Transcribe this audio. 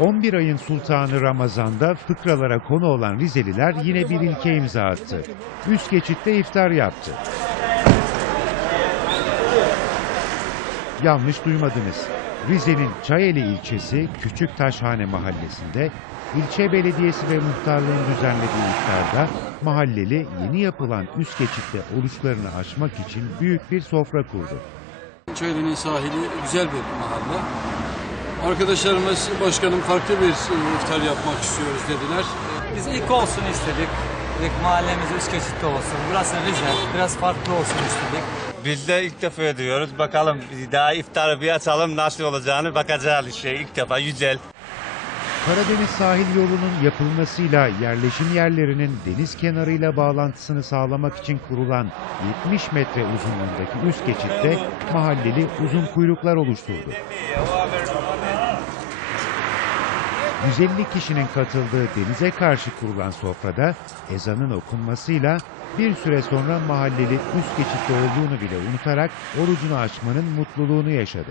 11 ayın sultanı Ramazan'da fıkralara konu olan Rizeliler yine bir ilke imza attı. Üst geçitte iftar yaptı. Yanlış duymadınız. Rize'nin Çayeli ilçesi Küçük Taşhane mahallesinde ilçe belediyesi ve muhtarlığın düzenlediği iftarda mahalleli yeni yapılan üst geçitte oruçlarını aşmak için büyük bir sofra kurdu. Çayeli'nin sahili güzel bir mahalle. Arkadaşlarımız başkanım farklı bir e, iftar yapmak istiyoruz dediler. Biz ilk olsun istedik. Dedik mahallemiz üst geçitte olsun. Burası Rize. Biraz farklı olsun istedik. Biz de ilk defa ediyoruz. Bakalım daha iftarı bir açalım nasıl olacağını bakacağız işte ilk defa güzel. Karadeniz sahil yolunun yapılmasıyla yerleşim yerlerinin deniz kenarıyla bağlantısını sağlamak için kurulan 70 metre uzunluğundaki üst geçitte mahalleli uzun kuyruklar oluşturdu. 150 kişinin katıldığı denize karşı kurulan sofrada ezanın okunmasıyla bir süre sonra mahalleli üst geçitte olduğunu bile unutarak orucunu açmanın mutluluğunu yaşadı.